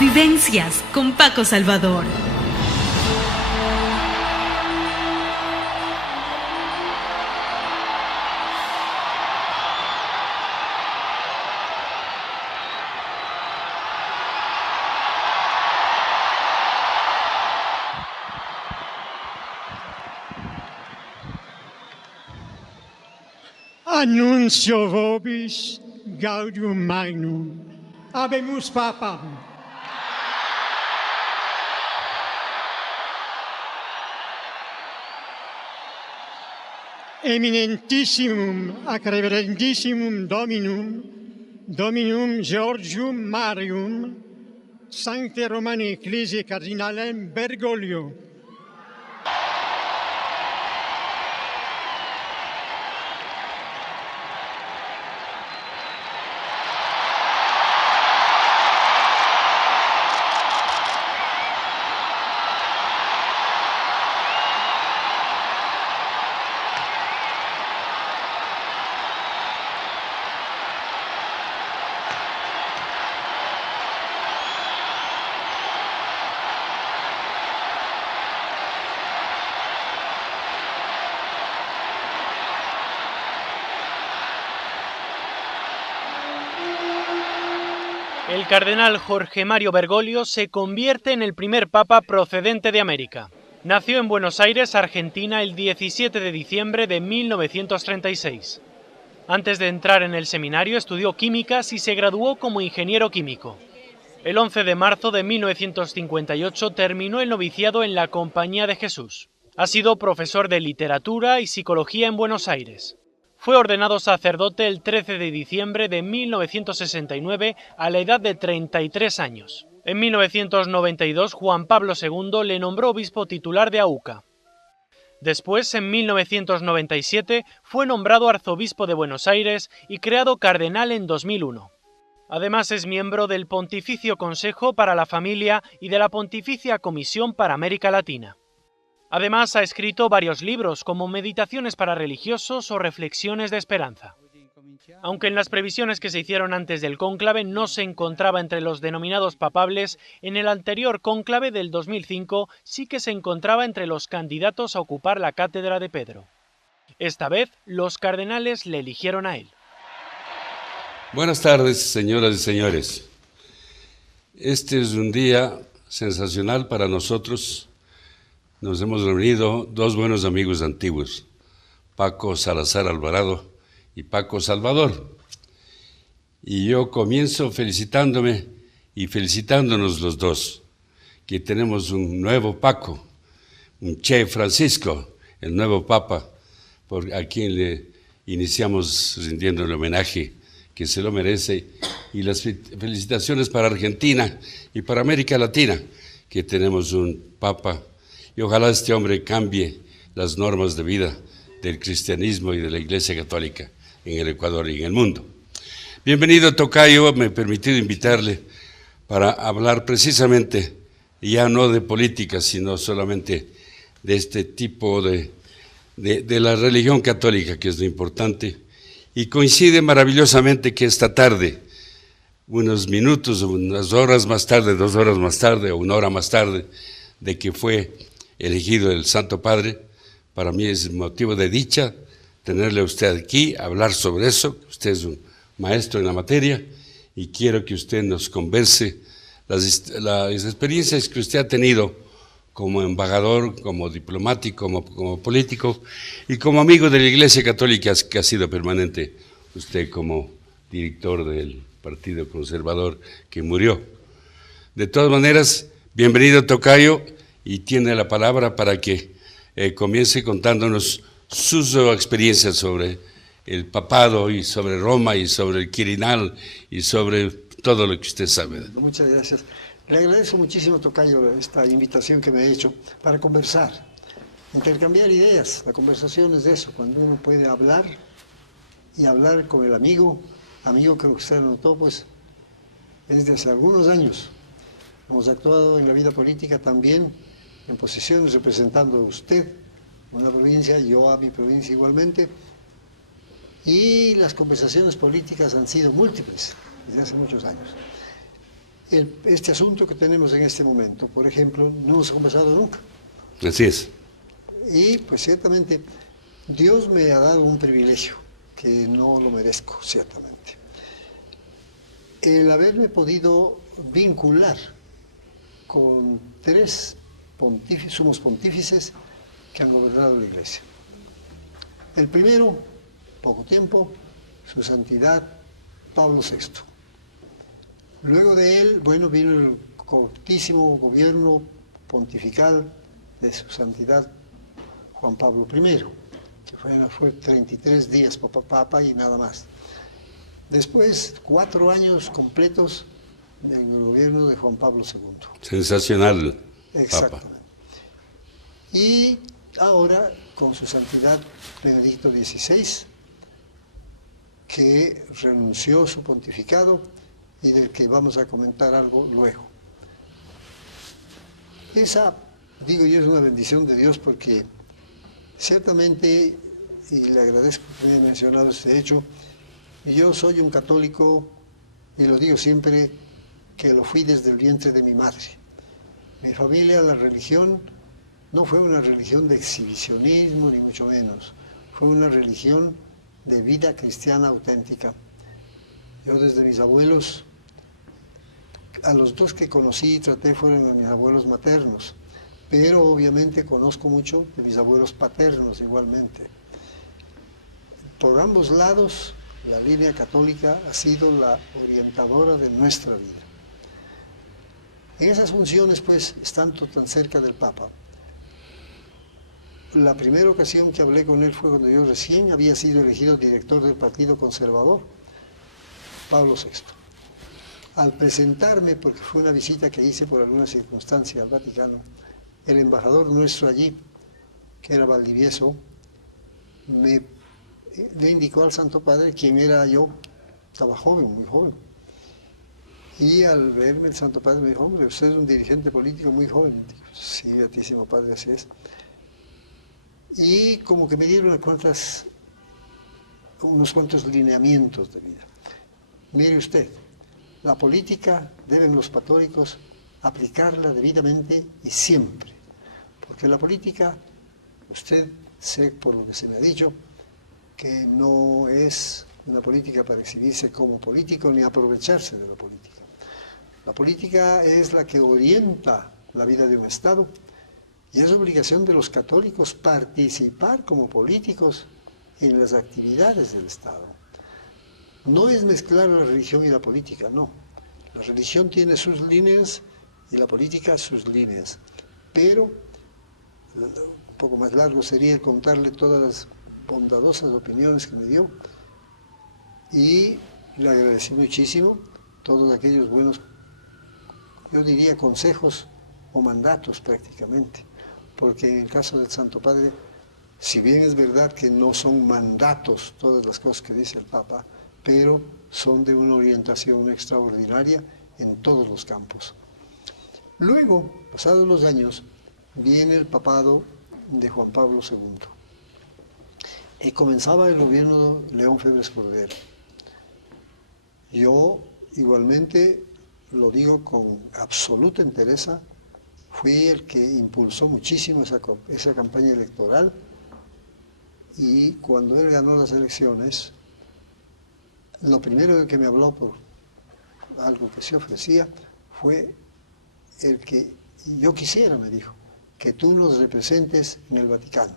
Vivencias con Paco Salvador. Annuncio vobis gaudium magnum, habemus papam. Eminentissimum ac reverendissimum Dominum Georgium Marium, Sancte Romani Ecclesiae Cardinalem Bergoglio. El cardenal Jorge Mario Bergoglio se convierte en el primer papa procedente de América. Nació en Buenos Aires, Argentina, el 17 de diciembre de 1936. Antes de entrar en el seminario estudió químicas y se graduó como ingeniero químico. El 11 de marzo de 1958 terminó el noviciado en la Compañía de Jesús. Ha sido profesor de literatura y psicología en Buenos Aires. Fue ordenado sacerdote el 13 de diciembre de 1969 a la edad de 33 años. En 1992 Juan Pablo II le nombró obispo titular de Auca. Después, en 1997, fue nombrado arzobispo de Buenos Aires y creado cardenal en 2001. Además es miembro del Pontificio Consejo para la Familia y de la Pontificia Comisión para América Latina. Además ha escrito varios libros como Meditaciones para religiosos o Reflexiones de esperanza. Aunque en las previsiones que se hicieron antes del cónclave no se encontraba entre los denominados papables, en el anterior cónclave del 2005 sí que se encontraba entre los candidatos a ocupar la cátedra de Pedro. Esta vez los cardenales le eligieron a él. Buenas tardes, señoras y señores. Este es un día sensacional para nosotros. Nos hemos reunido dos buenos amigos antiguos, Paco Salazar Alvarado y Paco Salvador. Y yo comienzo felicitándome y felicitándonos los dos, que tenemos un nuevo Paco, un Che Francisco, el nuevo Papa, a quien le iniciamos rindiendo el homenaje que se lo merece, y las felicitaciones para Argentina y para América Latina, que tenemos un Papa. Y ojalá este hombre cambie las normas de vida del cristianismo y de la Iglesia Católica en el Ecuador y en el mundo. Bienvenido, tocayo, me he permitido invitarle para hablar precisamente, ya no de política, sino solamente de este tipo de la religión católica, que es lo importante. Y coincide maravillosamente que esta tarde, unos minutos, unas horas más tarde, 2 horas más tarde o 1 hora más tarde de que fue elegido el Santo Padre, para mí es motivo de dicha tenerle a usted aquí, hablar sobre eso. Usted es un maestro en la materia y quiero que usted nos converse las experiencias que usted ha tenido como embajador, como diplomático, como político y como amigo de la Iglesia Católica, que ha sido permanente usted como director del Partido Conservador que murió. De todas maneras, bienvenido, tocayo, y tiene la palabra para que comience contándonos sus experiencias sobre el papado y sobre Roma y sobre el Quirinal y sobre todo lo que usted sabe. Muchas gracias. Le agradezco muchísimo, tocayo, esta invitación que me ha hecho para conversar, intercambiar ideas. La conversación es de eso, cuando uno puede hablar y hablar con el amigo creo que usted lo notó, pues es de hace algunos años. Hemos actuado en la vida política también en posiciones representando a usted, una provincia, yo a mi provincia igualmente, y las conversaciones políticas han sido múltiples desde hace muchos años. este asunto que tenemos en este momento. Por ejemplo, no hemos conversado nunca. Así es. Y pues ciertamente Dios me ha dado un privilegio que no lo merezco, ciertamente. El haberme podido vincular con 3 sumos pontífices que han gobernado la Iglesia. El primero, poco tiempo, su santidad Pablo VI. Luego de él, bueno, vino el cortísimo gobierno pontifical de su santidad Juan Pablo I, que fue 33 días papa y nada más. Después, 4 años completos del gobierno de Juan Pablo II. Sensacional. Exactamente. Papa. Y ahora, con su santidad Benedicto XVI, que renunció a su pontificado y del que vamos a comentar algo luego. Esa, digo yo, es una bendición de Dios porque ciertamente, y le agradezco que me haya mencionado este hecho, yo soy un católico, y lo digo siempre, que lo fui desde el vientre de mi madre. Mi familia, la religión, no fue una religión de exhibicionismo, ni mucho menos. Fue una religión de vida cristiana auténtica. Yo desde mis abuelos, a los 2 que conocí y traté fueron a mis abuelos maternos, pero obviamente conozco mucho de mis abuelos paternos igualmente. Por ambos lados, la línea católica ha sido la orientadora de nuestra vida. En esas funciones, pues, estando tan cerca del Papa, la primera ocasión que hablé con él fue cuando yo recién había sido elegido director del Partido Conservador, Pablo VI. Al presentarme, porque fue una visita que hice por alguna circunstancia al Vaticano, el embajador nuestro allí, que era Valdivieso, le indicó al Santo Padre quién era yo. Estaba joven, muy joven. Y al verme el Santo Padre me dijo: hombre, usted es un dirigente político muy joven. Digo: sí, Beatísimo Padre, así es. Y como que me dieron unos cuantos lineamientos de vida. Mire usted, la política deben los católicos aplicarla debidamente y siempre. Porque la política, usted, sé por lo que se me ha dicho, que no es una política para exhibirse como político ni aprovecharse de la política. La política es la que orienta la vida de un Estado y es obligación de los católicos participar como políticos en las actividades del Estado. No es mezclar la religión y la política, no. La religión tiene sus líneas y la política sus líneas. Pero un poco más largo sería el contarle todas las bondadosas opiniones que me dio y le agradecí muchísimo todos aquellos buenos, yo diría, consejos o mandatos prácticamente, porque en el caso del Santo Padre, si bien es verdad que no son mandatos todas las cosas que dice el Papa, pero son de una orientación extraordinaria en todos los campos. Luego, pasados los años, viene el papado de Juan Pablo II. Y comenzaba el gobierno de León Febres Cordero. Yo, igualmente, lo digo con absoluta entereza, fui el que impulsó muchísimo esa campaña electoral, y cuando él ganó las elecciones, lo primero que me habló por algo que se ofrecía fue el que yo quisiera, me dijo, que tú nos representes en el Vaticano,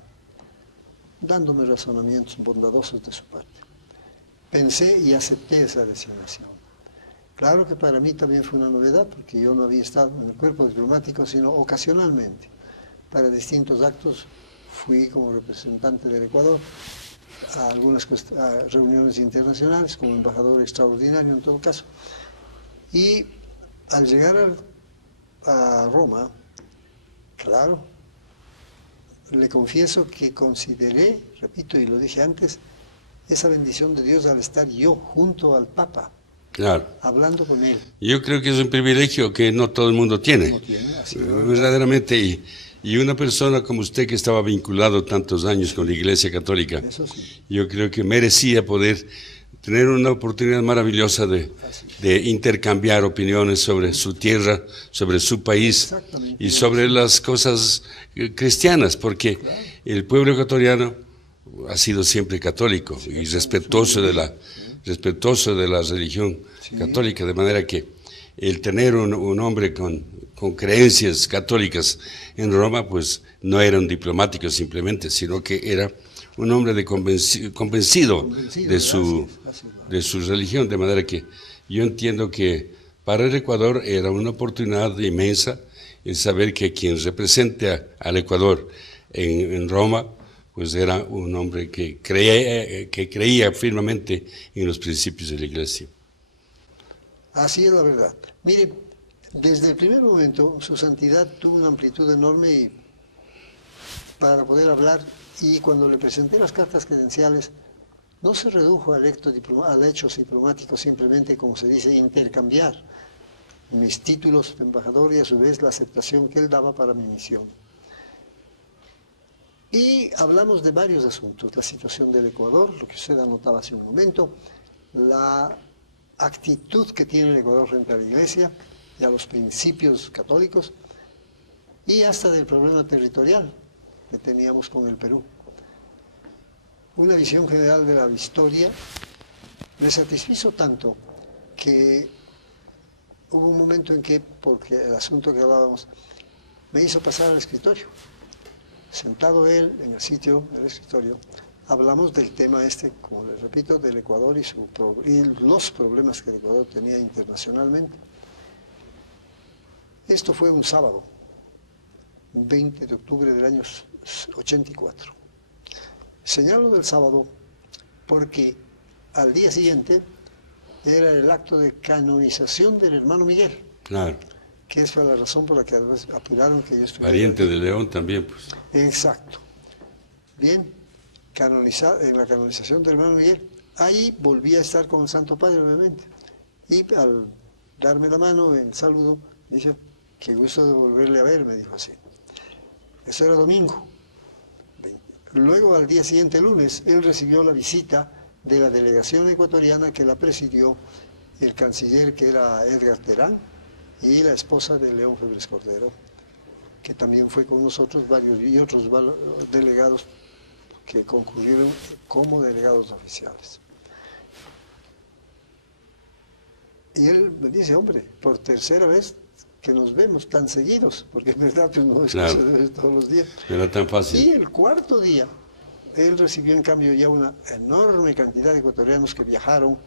dándome razonamientos bondadosos de su parte. Pensé y acepté esa designación. Claro que para mí también fue una novedad, porque yo no había estado en el cuerpo diplomático, sino ocasionalmente. Para distintos actos fui como representante del Ecuador a algunas reuniones internacionales, como embajador extraordinario en todo caso. Y al llegar a Roma, claro, le confieso que consideré, repito y lo dije antes, esa bendición de Dios al estar yo junto al Papa, claro, hablando con él. Yo creo que es un privilegio que no todo el mundo tiene. No tiene, así es la verdad. Verdaderamente. Y una persona como usted que estaba vinculado tantos años con la Iglesia Católica, eso sí, yo creo que merecía poder tener una oportunidad maravillosa de intercambiar opiniones sobre su tierra, sobre su país y sobre las cosas cristianas, porque el pueblo ecuatoriano ha sido siempre católico y respetuoso de la religión católica, de manera que el tener un hombre con creencias católicas en Roma, pues no era un diplomático simplemente, sino que era un hombre convencido de su religión, de manera que yo entiendo que para el Ecuador era una oportunidad inmensa el saber que quien represente al Ecuador en Roma, pues era un hombre que creía firmemente en los principios de la Iglesia. Así es la verdad. Mire, desde el primer momento su santidad tuvo una amplitud enorme para poder hablar, y cuando le presenté las cartas credenciales no se redujo al hecho diplomático simplemente, como se dice, intercambiar mis títulos de embajador y a su vez la aceptación que él daba para mi misión. Y hablamos de varios asuntos: la situación del Ecuador, lo que usted anotaba hace un momento, la actitud que tiene el Ecuador frente a la Iglesia y a los principios católicos, y hasta del problema territorial que teníamos con el Perú. Una visión general de la historia me satisfizo tanto que hubo un momento en que, porque el asunto que hablábamos, me hizo pasar al escritorio. Sentado él en el sitio del escritorio, hablamos del tema como les repito, del Ecuador y los problemas que el Ecuador tenía internacionalmente. Esto fue un sábado, 20 de octubre del año 84. Señalo del sábado porque al día siguiente era el acto de canonización del hermano Miguel. Claro. Que esa fue la razón por la que apuraron que yo estuviera Valiente allí. de León también, pues. Exacto. Bien, en la canonización del hermano Miguel, ahí volví a estar con el Santo Padre, obviamente. Y al darme la mano en el saludo, dice: qué gusto de volverle a ver, me dijo así. Eso era domingo. Luego, al día siguiente, lunes, él recibió la visita de la delegación ecuatoriana que la presidió el canciller, que era Edgar Terán, y la esposa de León Febres Cordero, que también fue con nosotros, y otros delegados que concurrieron como delegados oficiales. Y él me dice: hombre, por tercera vez que nos vemos tan seguidos, porque en verdad pues no es cosa de todos los días. Era tan fácil. Y el cuarto día, él recibió en cambio ya una enorme cantidad de ecuatorianos que viajaron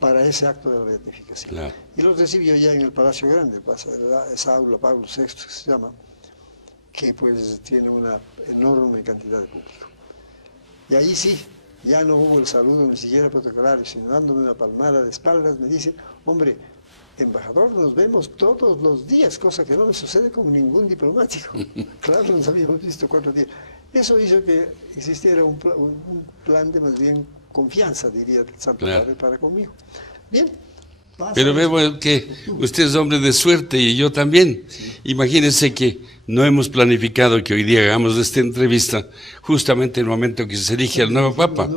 para ese acto de la beatificación. Claro. Y los recibió ya en el Palacio Grande, esa aula Pablo VI que se llama, que pues tiene una enorme cantidad de público. Y ahí sí, ya no hubo el saludo ni siquiera protocolario, sino dándome una palmada de espaldas, me dice: hombre, embajador, nos vemos todos los días, cosa que no me sucede con ningún diplomático. Claro, nos habíamos visto 4 días. Eso hizo que existiera un plan de más bien confianza, diría el Santo Padre, para conmigo. Bien. Pero veo que usted es hombre de suerte y yo también. Sí. Imagínense que no hemos planificado que hoy día hagamos esta entrevista justamente en el momento que se elige al nuevo Papa,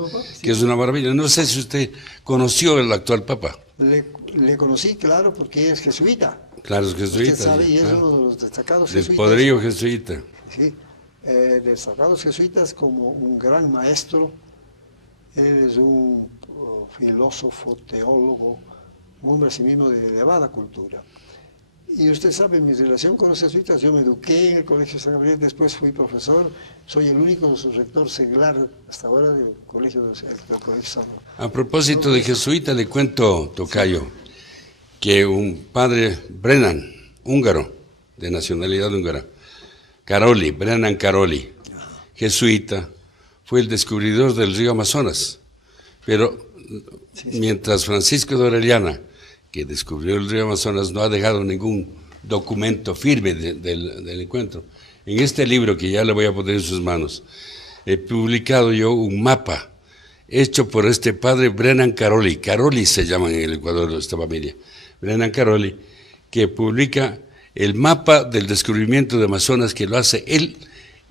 que es una maravilla. No sé si usted conoció al actual Papa. Le conocí, claro, porque es jesuita. Claro, es jesuita. Usted sabe, y es uno de los destacados jesuitas. El poderío jesuita. Sí, destacados jesuitas como un gran maestro. Él es un filósofo, teólogo, un hombre asimismo de elevada cultura. Y usted sabe, mi relación con los jesuitas, yo me eduqué en el Colegio San Gabriel, después fui profesor, soy el único rector seglar hasta ahora del Colegio San Gabriel. A propósito de jesuita, le cuento, tocayo, que un padre Brennan, húngaro, de nacionalidad húngara, Brennan Caroli, jesuita, fue el descubridor del río Amazonas, pero mientras Francisco de Orellana, que descubrió el río Amazonas, no ha dejado ningún documento firme del encuentro. En este libro, que ya le voy a poner en sus manos, he publicado yo un mapa hecho por este padre Brennan Caroli. Caroli se llama en el Ecuador esta familia. Brennan Caroli, que publica el mapa del descubrimiento de Amazonas, que lo hace él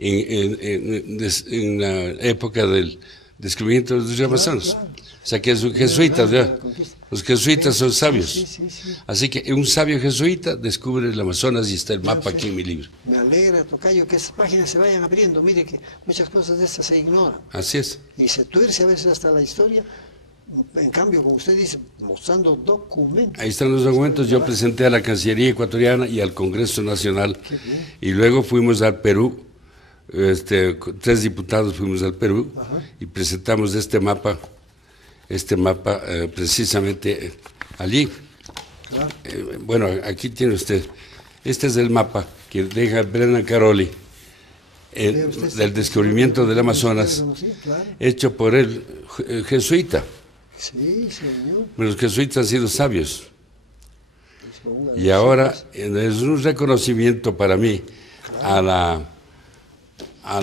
en la época del descubrimiento de los Claro, Amazonas. claro. O sea que es un Primero jesuita, año de ¿verdad? la conquista. Los jesuitas Vea, son sabios. Sí. Así que un sabio jesuita descubre el Amazonas y está el Vea mapa usted. aquí en mi libro. Me alegra, tocayo, que esas páginas se vayan abriendo. Mire que muchas cosas de estas se ignoran. Así es. Y se tuerce a veces hasta la historia. En cambio, como usted dice, mostrando documentos. Ahí están los documentos. Yo presenté a la Cancillería ecuatoriana y al Congreso Nacional. Qué bien. Y luego fuimos al Perú. 3 diputados fuimos al Perú. Ajá. Y presentamos este mapa precisamente allí. Claro. Bueno, aquí tiene usted. Este es el mapa que deja Brennan Caroli, Vea usted este del descubrimiento tesoro, del yo ni Amazonas, siquiera conocía, claro. hecho por el jesuita. Sí, señor. Los jesuitas han sido sabios. Ponga Y dos ahora cifras. es un reconocimiento para mí Claro. a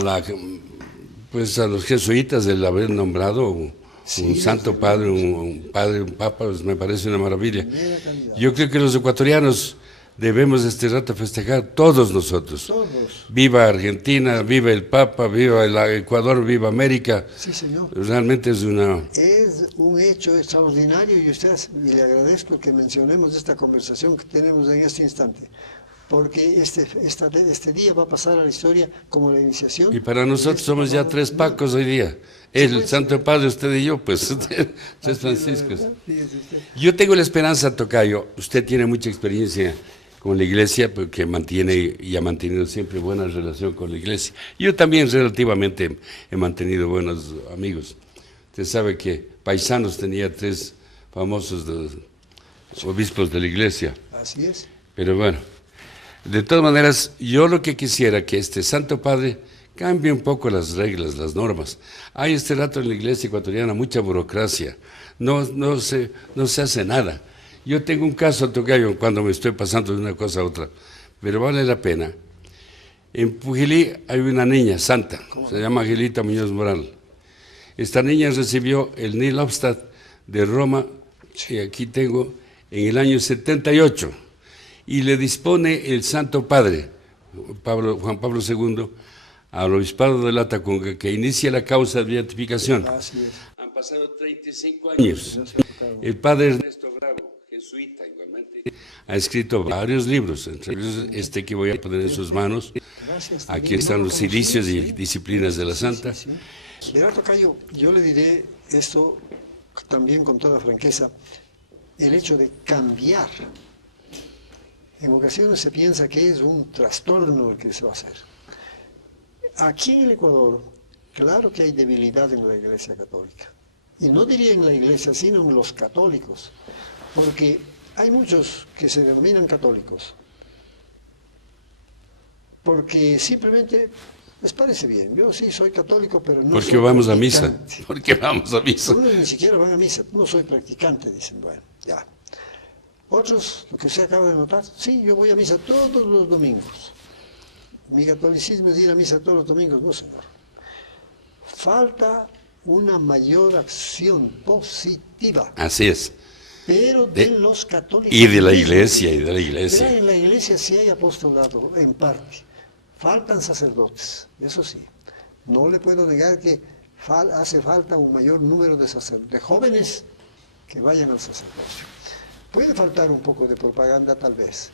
los jesuitas el haber nombrado Sí, un santo desde padre, luego. un padre, un papa, pues me parece una maravilla. Primera calidad. Yo creo que los ecuatorianos debemos este rato festejar todos nosotros. Todos. Viva Argentina, viva el Papa, viva el Ecuador, viva América. Sí, señor. Realmente es una... Es un hecho extraordinario y le agradezco que mencionemos esta conversación que tenemos en este instante, porque este día va a pasar a la historia como la iniciación. Y para de nosotros este somos ya papado 3 nuevo. pacos hoy día. Sí, El pues, Santo Padre, usted y yo, pues, tres Así es la franciscos. verdad, fíjese usted. Yo tengo la esperanza, tocayo, usted tiene mucha experiencia con la iglesia, porque mantiene y ha mantenido siempre buena relación con la iglesia. Yo también relativamente he mantenido buenos amigos. Usted sabe que Paisanos tenía 3 famosos obispos de la iglesia. Así es. Pero bueno, de todas maneras, yo lo que quisiera que este Santo Padre cambie un poco las reglas, las normas. Hay este rato en la iglesia ecuatoriana mucha burocracia, no se hace nada. Yo tengo un caso, tocayo, cuando me estoy pasando de una cosa a otra, pero vale la pena. En Pujilí hay una niña santa, ¿Cómo no? se llama Angelita Muñoz Moral. Esta niña recibió el Nil Obstat de Roma, y aquí tengo, en el año 78, y le dispone el Santo Padre, Juan Pablo II, al Obispado de Latacunga, que inicia la causa de beatificación. Así es. Han pasado 35 años. No se ha tocado. El padre Ernesto Bravo, jesuita igualmente, ha escrito varios libros, entre ellos este que voy a poner en sus manos. Gracias también. Aquí están No lo los conocía, cilicios y sí. disciplinas de la Sí, Santa. sí. Verá, tocayo, yo le diré esto también con toda franqueza, el hecho de cambiar. En ocasiones se piensa que es un trastorno el que se va a hacer. Aquí en el Ecuador, claro que hay debilidad en la Iglesia Católica. Y no diría en la Iglesia, sino en los católicos. Porque hay muchos que se denominan católicos. Porque simplemente les parece bien. Yo sí soy católico, pero no Porque soy vamos a misa. practicante. Porque vamos a misa. Unos ni siquiera van a misa. No soy practicante, dicen. Bueno, ya. Otros, lo que usted acaba de notar, sí, yo voy a misa todos los domingos. Mi catolicismo es ir a misa todos los domingos. No, señor. Falta una mayor acción positiva, Así es. pero de los católicos. y de la mismos, iglesia, diré. y de la iglesia. Pero en la iglesia sí hay apostolado, en parte. Faltan sacerdotes, eso sí. No le puedo negar que hace falta un mayor número de sacerdotes, de jóvenes que vayan al sacerdocio. Puede faltar un poco de propaganda tal vez.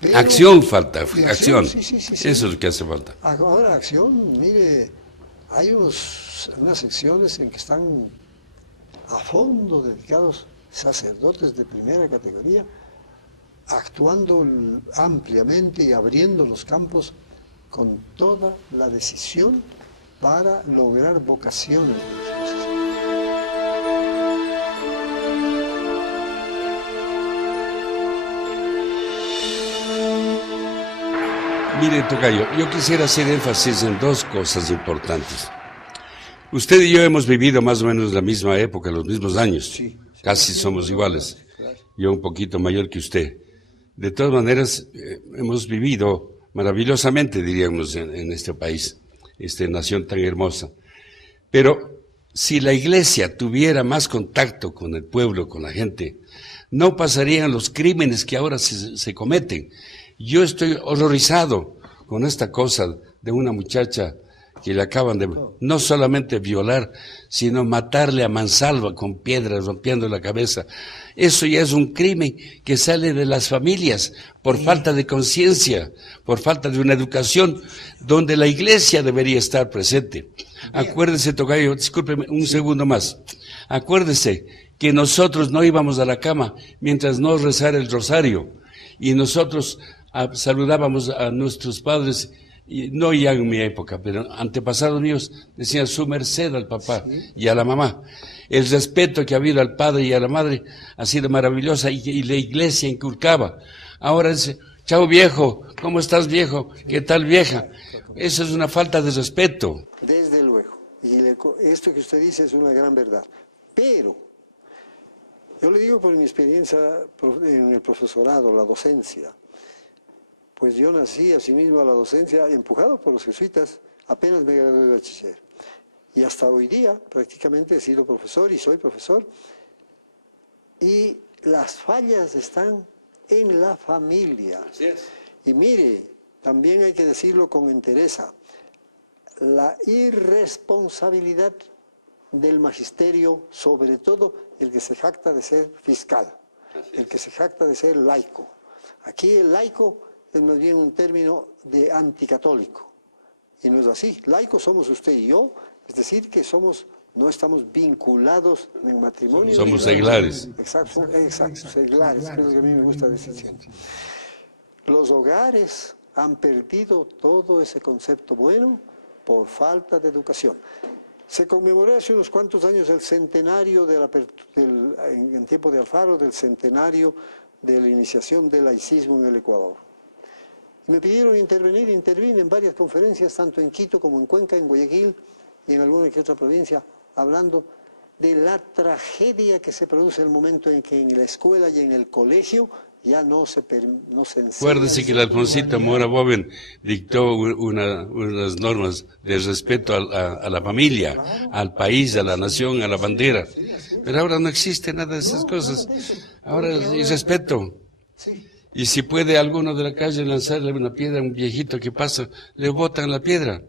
Pero Acción falta, y acción. Sí. Eso es lo que hace falta. Ahora, acción, mire, hay unas secciones en que están a fondo dedicados sacerdotes de primera categoría, actuando ampliamente y abriendo los campos con toda la decisión para lograr vocaciones religiosas. Mire, tocayo, yo quisiera hacer énfasis en 2 cosas importantes. Usted y yo hemos vivido más o menos la misma época, los mismos años. Sí, Casi sí, somos la iguales. verdad, claro. Yo un poquito mayor que usted. De todas maneras, hemos vivido maravillosamente, diríamos, en este país, esta nación tan hermosa. Pero si la iglesia tuviera más contacto con el pueblo, con la gente, no pasarían los crímenes que ahora se cometen. Yo estoy horrorizado con esta cosa de una muchacha que le acaban de, no solamente violar, sino matarle a mansalva con piedras, rompiendo la cabeza. Eso ya es un crimen que sale de las familias por falta de conciencia, por falta de una educación donde la iglesia debería estar presente. Acuérdese, tocayo, discúlpeme un segundo más. Acuérdese que nosotros no íbamos a la cama mientras no rezara el rosario y nosotros saludábamos a nuestros padres. Y no ya en mi época, pero antepasados míos decían su merced al papá y a la mamá. El respeto que ha habido al padre y a la madre ha sido maravillosa y la iglesia inculcaba. Ahora dice, chao viejo, ¿cómo estás viejo? ¿Qué tal vieja? Eso es una falta de respeto. Desde luego, y esto que usted dice es una gran verdad. Pero, yo le digo por mi experiencia en el profesorado, la docencia, pues yo nací asimismo a la docencia empujado por los jesuitas, apenas me gradué de bachiller. Y hasta hoy día prácticamente he sido profesor y soy profesor. Y las fallas están en la familia. Así es. Y mire, también hay que decirlo con entereza, la irresponsabilidad del magisterio, sobre todo el que se jacta de ser fiscal, el que se jacta de ser laico. Aquí el laico es más bien un término de anticatólico. Y no es así. Laicos somos usted y yo, es decir, que no estamos vinculados en matrimonio. Somos seglares. Exacto, seglares, que es lo que a mí me gusta decir siempre. Los hogares han perdido todo ese concepto bueno por falta de educación. Se conmemoró hace unos cuantos años el centenario en tiempo de Alfaro, del centenario de la iniciación del laicismo en el Ecuador. Me pidieron intervenir, intervine en varias conferencias, tanto en Quito como en Cuenca, en Guayaquil y en alguna que otra provincia, hablando de la tragedia que se produce en el momento en que en la escuela y en el colegio ya no se enseña. Acuérdense que el Alfonsito Mora Boven dictó unas normas de respeto a la familia, claro, al país, a la nación, a la bandera. Sí, así es. Pero ahora no existe nada de esas cosas. Nada de eso. Ahora es respeto. Sí. Y si puede alguno de la calle lanzarle una piedra a un viejito que pasa, le botan la piedra.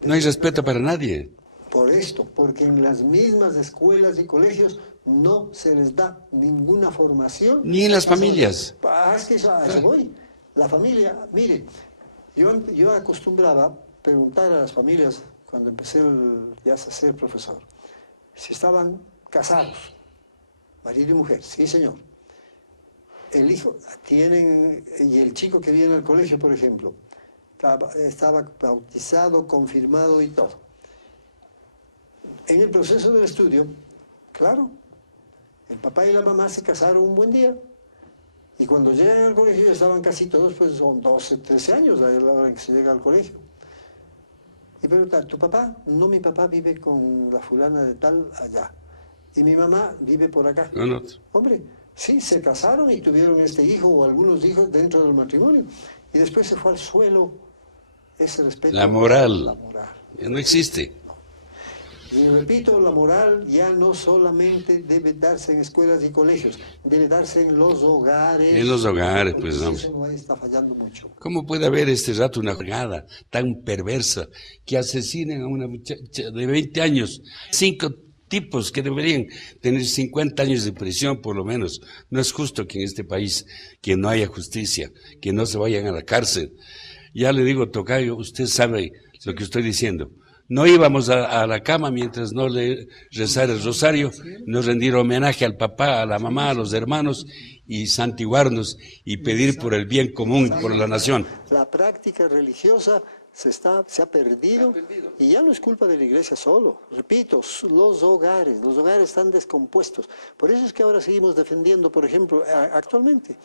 No hay respeto para nadie. Por esto, porque en las mismas escuelas y colegios no se les da ninguna formación. Ni en las familias. Es que a eso voy. La familia, mire, yo acostumbraba preguntar a las familias, cuando empecé ya a ser profesor, si estaban casados, marido y mujer. Sí, señor. El hijo, y el chico que viene al colegio, por ejemplo, estaba bautizado, confirmado y todo. En el proceso del estudio, claro, el papá y la mamá se casaron un buen día, y cuando llegan al colegio ya estaban casi todos, pues son 12, 13 años a la hora en que se llega al colegio. Y pregunta, ¿tu papá? No, mi papá vive con la fulana de tal allá, y mi mamá vive por acá. No. Hombre, sí, se casaron y tuvieron este hijo o algunos hijos dentro del matrimonio. Y después se fue al suelo ese respeto. La moral. La moral. No existe. No. Y repito, la moral ya no solamente debe darse en escuelas y colegios, debe darse en los hogares. En los hogares, porque pues si no. eso no está fallando mucho. ¿Cómo puede haber este rato una jugada tan perversa que asesinen a una muchacha de 20 años? 5 tipos que deberían tener 50 años de prisión por lo menos. No es justo que en este país que no haya justicia, que no se vayan a la cárcel. Ya le digo, tocayo, usted sabe lo que estoy diciendo. No íbamos a la cama mientras no le rezara el rosario, no rendir homenaje al papá, a la mamá, a los hermanos y santiguarnos y pedir por el bien común, por la nación. La práctica religiosa se ha perdido y ya no es culpa de la iglesia solo. Repito, los hogares están descompuestos. Por eso es que ahora seguimos defendiendo, por ejemplo, actualmente,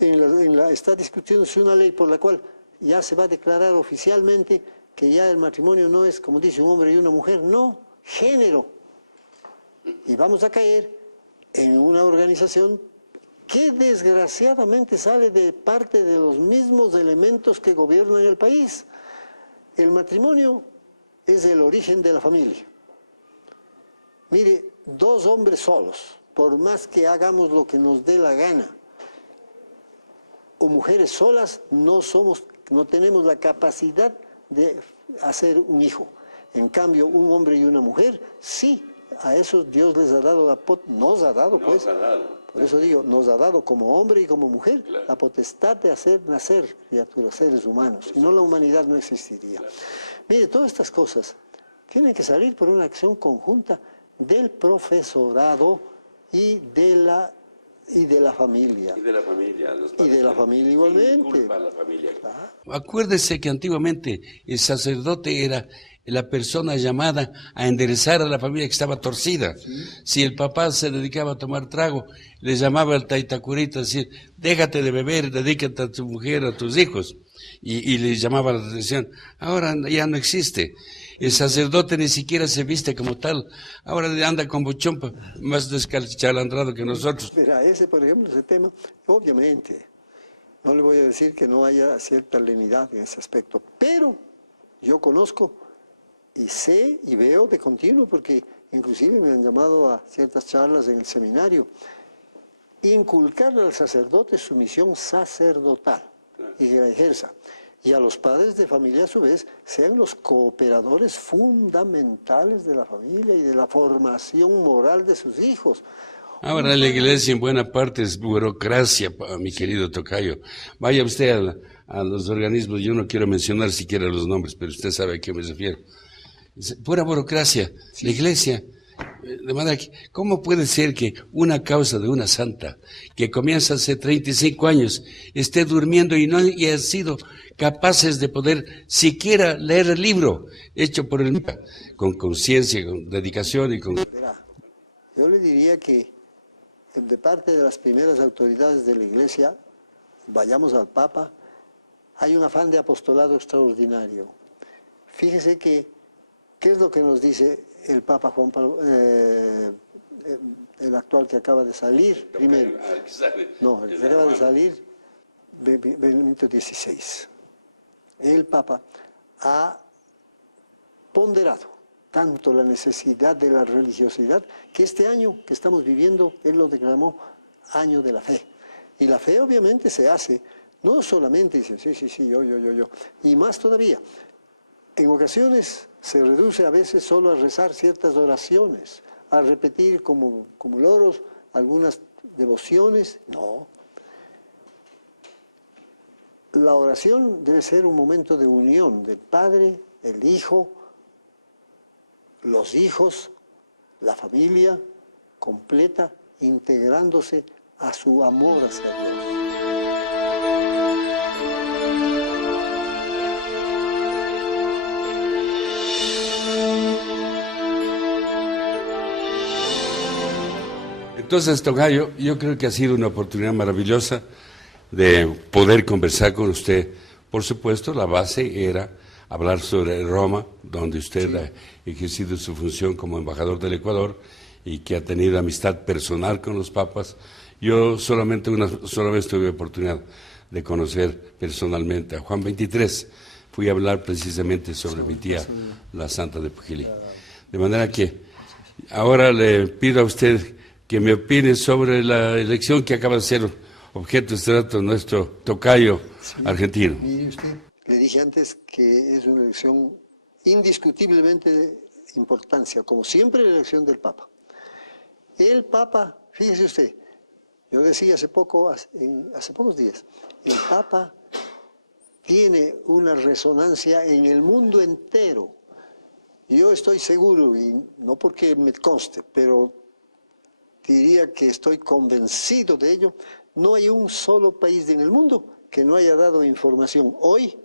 está discutiéndose una ley por la cual ya se va a declarar oficialmente que ya el matrimonio no es, como dice, un hombre y una mujer, no, género. Y vamos a caer en una organización que desgraciadamente sale de parte de los mismos elementos que gobiernan el país. El matrimonio es el origen de la familia. Mire, 2 hombres solos, por más que hagamos lo que nos dé la gana, o mujeres solas, no tenemos la capacidad de hacer un hijo. En cambio, un hombre y una mujer, sí, a esos Dios les ha dado nos ha dado, pues. Por eso digo, nos ha dado como hombre y como mujer la potestad de hacer nacer criaturas, seres humanos. Si no, la humanidad no existiría. Mire, todas estas cosas tienen que salir por una acción conjunta del profesorado y de la familia. Y de la familia. Y de la familia igualmente. Culpa a la familia. Claro. Acuérdese que antiguamente el sacerdote era la persona llamada a enderezar a la familia que estaba torcida. Sí. Si el papá se dedicaba a tomar trago, le llamaba al taitacurita a decir, déjate de beber, dedícate a tu mujer, a tus hijos. Y le llamaba la atención. Ahora ya no existe. El sacerdote ni siquiera se viste como tal. Ahora anda con buchompa, más descachalandrado que nosotros. Verá, por ejemplo, ese tema, obviamente, no le voy a decir que no haya cierta lenidad en ese aspecto, pero yo conozco y sé y veo de continuo, porque inclusive me han llamado a ciertas charlas en el seminario, inculcarle al sacerdote su misión sacerdotal y que la ejerza. Y a los padres de familia, a su vez, sean los cooperadores fundamentales de la familia y de la formación moral de sus hijos. Ahora la iglesia en buena parte es burocracia, mi querido tocayo. Vaya usted a los organismos, yo no quiero mencionar siquiera los nombres, pero usted sabe a qué me refiero. Es pura burocracia, la iglesia. De manera que, ¿cómo puede ser que una causa de una santa que comienza hace 35 años esté durmiendo y no haya sido capaces de poder siquiera leer el libro hecho por el con conciencia, con dedicación y con... Yo le diría que de parte de las primeras autoridades de la iglesia, vayamos al Papa, hay un afán de apostolado extraordinario. Fíjese que, ¿qué es lo que nos dice el Papa Juan Pablo, el actual que acaba de salir primero? No, el que acaba de salir, Benedicto XVI. El Papa ha ponderado tanto la necesidad de la religiosidad, que este año que estamos viviendo, él lo declaró año de la fe. Y la fe obviamente se hace, no solamente dicen, sí, yo, y más todavía. En ocasiones se reduce a veces solo a rezar ciertas oraciones, a repetir como loros algunas devociones. No. La oración debe ser un momento de unión del Padre, el Hijo, los hijos, la familia completa, integrándose a su amor hacia Dios. Entonces, tocayo, yo creo que ha sido una oportunidad maravillosa de poder conversar con usted. Por supuesto, la base era hablar sobre Roma, donde usted ha ejercido su función como embajador del Ecuador y que ha tenido amistad personal con los papas. Yo solamente una sola vez tuve oportunidad de conocer personalmente a Juan XXIII. Fui a hablar precisamente sobre mi tía, la Santa de Pujilí. De manera que ahora le pido a usted que me opine sobre la elección que acaba de ser objeto de este dato nuestro tocayo argentino. Mire usted, le dije antes que es una elección indiscutiblemente de importancia, como siempre la elección del Papa. El Papa, fíjese usted, yo decía hace pocos días, el Papa tiene una resonancia en el mundo entero. Yo estoy seguro, y no porque me conste, pero diría que estoy convencido de ello, no hay un solo país en el mundo que no haya dado información hoy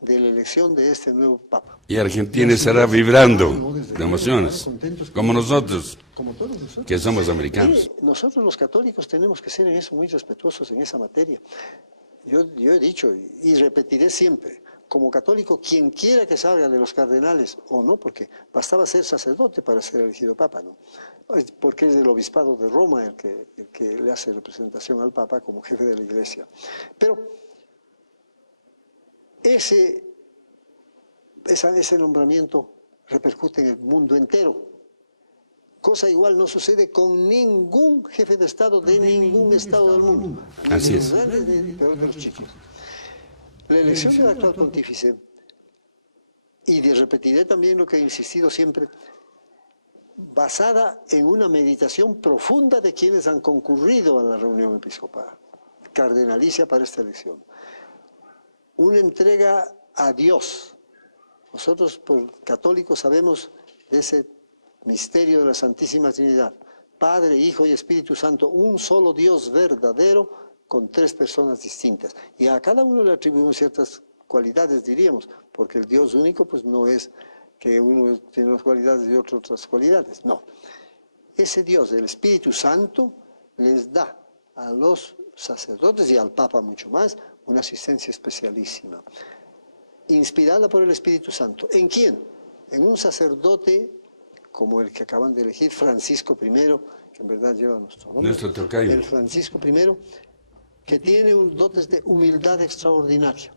de la elección de este nuevo Papa. Y Argentina estará vibrando de emociones, como nosotros, como todos nosotros, que somos americanos. Mire, nosotros los católicos tenemos que ser en eso muy respetuosos en esa materia. Yo he dicho y repetiré siempre, como católico, quien quiera que salga de los cardenales o no, porque bastaba ser sacerdote para ser elegido Papa, ¿no? Porque es del obispado de Roma el que le hace representación al Papa como jefe de la Iglesia. Pero ese nombramiento repercute en el mundo entero. Cosa igual no sucede con ningún jefe de Estado de ningún Estado del mundo, ni de los grandes ni peor de los chicos. La elección del actual pontífice y repetiré también lo que he insistido siempre, basada en una meditación profunda de quienes han concurrido a la reunión episcopal, cardenalicia para esta elección. Una entrega a Dios. Nosotros, por católicos, sabemos de ese misterio de la Santísima Trinidad. Padre, Hijo y Espíritu Santo, un solo Dios verdadero con tres personas distintas. Y a cada uno le atribuimos ciertas cualidades, diríamos, porque el Dios único pues no es que uno tiene unas cualidades y otro otras cualidades. No. Ese Dios, el Espíritu Santo, les da a los sacerdotes y al Papa mucho más una asistencia especialísima, inspirada por el Espíritu Santo. ¿En quién? En un sacerdote como el que acaban de elegir, Francisco I, que en verdad lleva nuestro nombre, el Francisco I, que tiene dotes de humildad extraordinaria,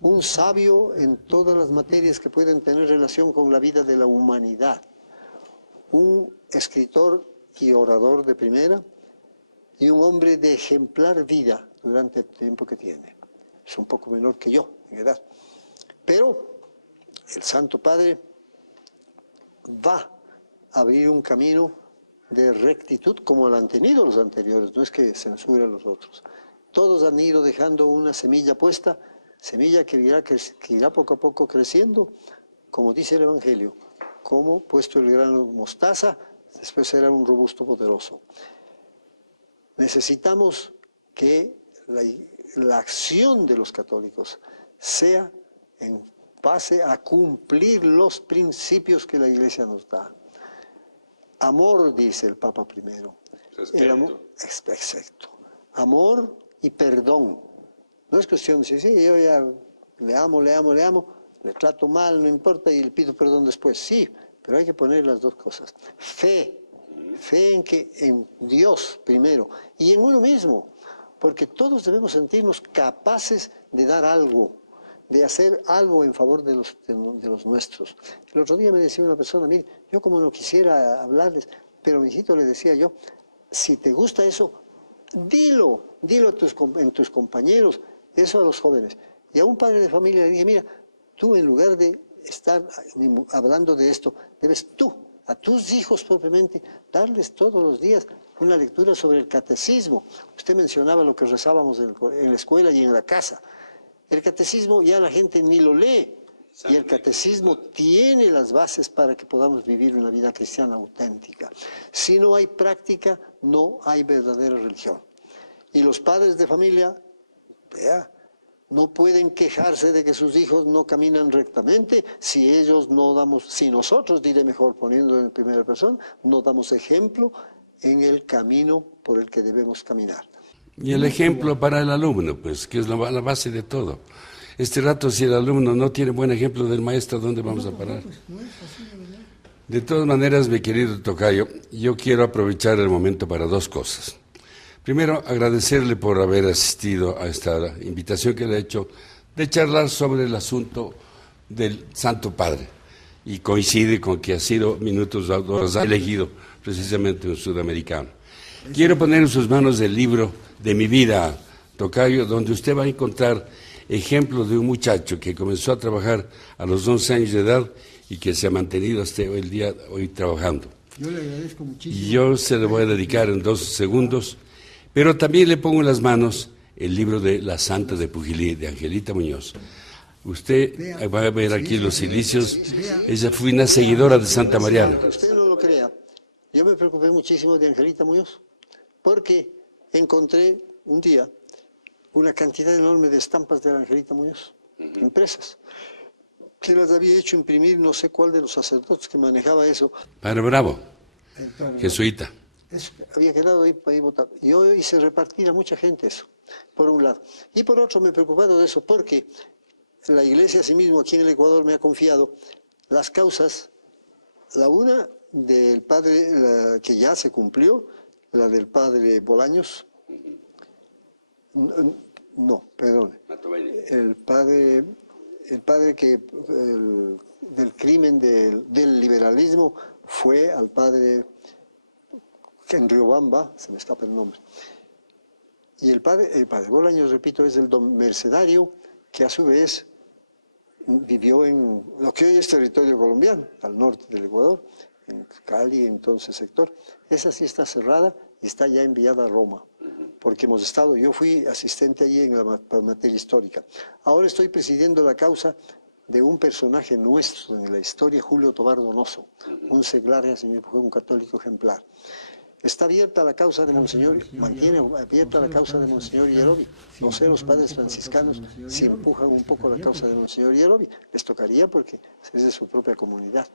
un sabio en todas las materias que pueden tener relación con la vida de la humanidad, un escritor y orador de primera, y un hombre de ejemplar vida durante el tiempo que tiene. Es un poco menor que yo en edad. Pero el Santo Padre va a abrir un camino de rectitud como lo han tenido los anteriores, no es que censure a los otros. Todos han ido dejando una semilla puesta, semilla que irá poco a poco creciendo, como dice el Evangelio, como puesto el grano de mostaza, después será un robusto poderoso. Necesitamos que la acción de los católicos sea en base a cumplir los principios que la Iglesia nos da. Amor, dice el Papa primero. El amor, exacto. Amor y perdón. No es cuestión de decir, sí, yo ya le amo, le trato mal, no importa, y le pido perdón después. Sí, pero hay que poner las dos cosas. Fe en Dios primero y en uno mismo, porque todos debemos sentirnos capaces de dar algo, de hacer algo en favor de los nuestros. El otro día me decía una persona, mire, yo como no quisiera hablarles, pero mi hijito, le decía yo, si te gusta eso, dilo en tus compañeros, eso a los jóvenes. Y a un padre de familia le dije, mira, tú en lugar de estar hablando de esto, debes tú, a tus hijos propiamente, darles todos los días una lectura sobre el catecismo. Usted mencionaba lo que rezábamos en la escuela y en la casa. El catecismo ya la gente ni lo lee, y el catecismo tiene las bases para que podamos vivir una vida cristiana auténtica. Si no hay práctica, no hay verdadera religión. Y los padres de familia, no pueden quejarse de que sus hijos no caminan rectamente si nosotros, diré mejor, poniendo en primera persona, no damos ejemplo en el camino por el que debemos caminar. Y el ejemplo para el alumno, pues, que es la base de todo. Este rato, si el alumno no tiene buen ejemplo del maestro, ¿dónde vamos a parar? De todas maneras, mi querido tocayo, yo quiero aprovechar el momento para dos cosas. Primero, agradecerle por haber asistido a esta invitación que le he hecho de charlar sobre el asunto del Santo Padre. Y coincide con que ha sido minutos horas elegido precisamente un sudamericano. Quiero poner en sus manos el libro de mi vida, tocayo, donde usted va a encontrar ejemplos de un muchacho que comenzó a trabajar a los 11 años de edad y que se ha mantenido hasta el día de hoy trabajando. Yo le agradezco muchísimo. Yo se lo voy a dedicar en 2 segundos, pero también le pongo en las manos el libro de La Santa de Pujilí, de Angelita Muñoz. Usted va a ver aquí los inicios. Sí. Ella fue una seguidora de Santa María. Aunque usted no lo crea, yo me preocupé muchísimo de Angelita Muñoz, porque encontré un día una cantidad enorme de estampas de la Angelita Muñoz, impresas, que las había hecho imprimir no sé cuál de los sacerdotes que manejaba eso. Padre Bravo, jesuita. Eso había quedado ahí para ir votar. Y hoy hice repartir a mucha gente eso, por un lado. Y por otro me he preocupado de eso, porque la Iglesia asimismo aquí en el Ecuador me ha confiado las causas, la una del padre, que ya se cumplió, la del padre Bolaños. No, perdón. El padre que del crimen del liberalismo fue al padre en Riobamba, se me escapa el nombre. Y el padre Bolaños, repito, es el don mercedario que a su vez vivió en lo que hoy es territorio colombiano, al norte del Ecuador, en Cali, en todo ese sector. Esa sí está cerrada y está ya enviada a Roma, porque hemos estado, yo fui asistente allí en la materia histórica. Ahora estoy presidiendo la causa de un personaje nuestro en la historia, Julio Tobar Donoso, un seglar, fue un católico ejemplar. Está abierta la causa de Monseñor, mantiene abierta la causa de Monseñor Yerobi. No sé, los padres franciscanos si empujan un poco la causa de Monseñor Yerobi. Les tocaría porque es de su propia comunidad.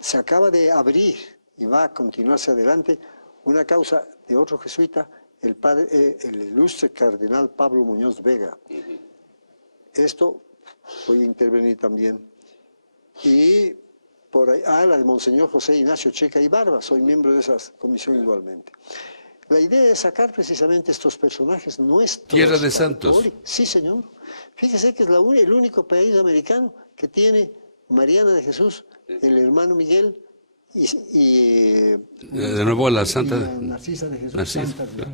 Se acaba de abrir y va a continuarse adelante una causa de otro jesuita, el ilustre cardenal Pablo Muñoz Vega. Esto voy a intervenir también. Y por ahí, la de Monseñor José Ignacio Checa y Barba, soy miembro de esa comisión igualmente. La idea es sacar precisamente estos personajes nuestros. Tierra de Santos. Sí, señor. Fíjese que es el único país americano que tiene Mariana de Jesús, el hermano Miguel de nuevo la Santa. Y la Narcisa de Jesús, santas ya.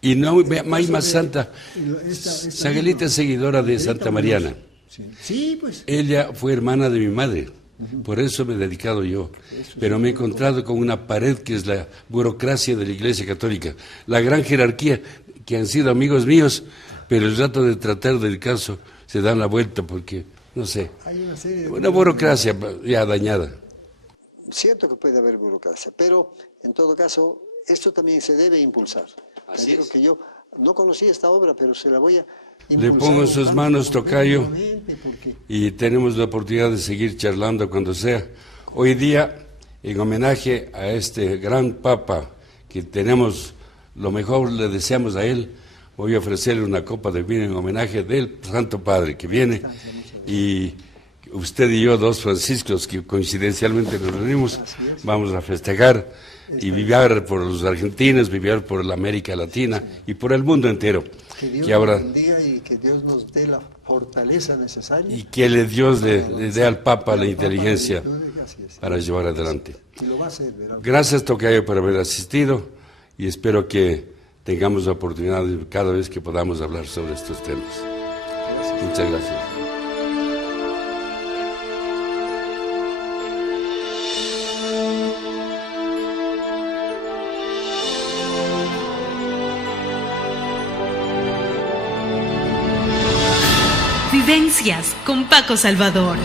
Y no hay más santa. Sagelita es seguidora de Santa Mariana. Sí, pues. Ella fue hermana de mi madre. Por eso me he dedicado yo. Pero me he encontrado con una pared que es la burocracia de la Iglesia Católica. La gran jerarquía, que han sido amigos míos, pero el rato de tratar del caso se dan la vuelta porque, no sé, Hay una serie de una burocracia ya dañada. Cierto que puede haber burocracia, pero en todo caso, esto también se debe impulsar. Te digo que yo no conocí esta obra, pero se la voy a impulsar. Le pongo sus manos, tocayo, porque... y tenemos la oportunidad de seguir charlando cuando sea. Hoy día, en homenaje a este gran Papa, que tenemos lo mejor, le deseamos a él, voy a ofrecerle una copa de vino en homenaje del Santo Padre que viene, y usted y yo, dos Franciscos, que coincidencialmente nos reunimos, vamos a festejar y vivir por los argentinos, vivir por la América Latina y por el mundo entero. Que Dios nos bendiga y que Dios nos dé la fortaleza necesaria. Y que Dios le dé al Papa la inteligencia para llevar adelante. Y lo va a hacer, ¿verdad? Gracias, tocayo, por haber asistido y espero que tengamos la oportunidad de cada vez que podamos hablar sobre estos temas. Gracias. Muchas gracias. Vivencias con Paco Salvador.